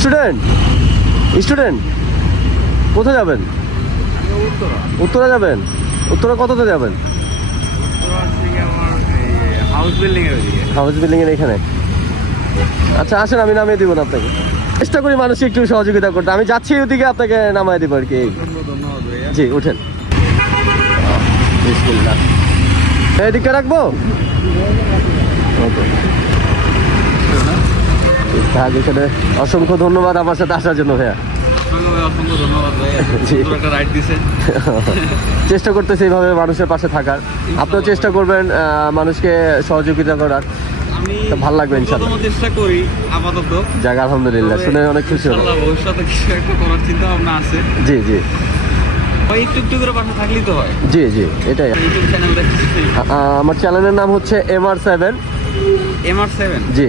Student student কোথায় যাবেন? উত্তরা যাবেন? উত্তরা কততে যাবেন? হাউস বিল্ডিং এর এখানে। আচ্ছা আসেন, আমি নামিয়ে দিব না আপনাকে। চেষ্টা করি মানুষকে একটু সহযোগিতা করতে। আমি যাচ্ছি ওদিকে, আপনাকে নামায় দিব আর কি। জি উঠেন। বিসমিল্লাহ। এদিকে রাখবো। এখানে অসংখ্য ধন্যবাদ আমার সাথে আসার জন্য ভাইয়া। চেষ্টা করতেছি এইভাবে মানুষের পাশে থাকার। আপনিও চেষ্টা করবেন মানুষকে সহযোগিতা করার। ভালো লাগবে ইনশাআল্লাহ। চেষ্টা করি আপাতত। যাক আলহামদুলিল্লাহ, শুনে অনেক খুশি হলাম। ভবিষ্যতে কিছু একটা করার চিন্তা ভাবনা আছে। জি জি একটু একটু করে পাশে থাকলেই তো হয়। জি জি এটাই। ইউটিউব চ্যানেল দেখছি। আমার চ্যানেলের নাম হচ্ছে MR7। MR7 জি।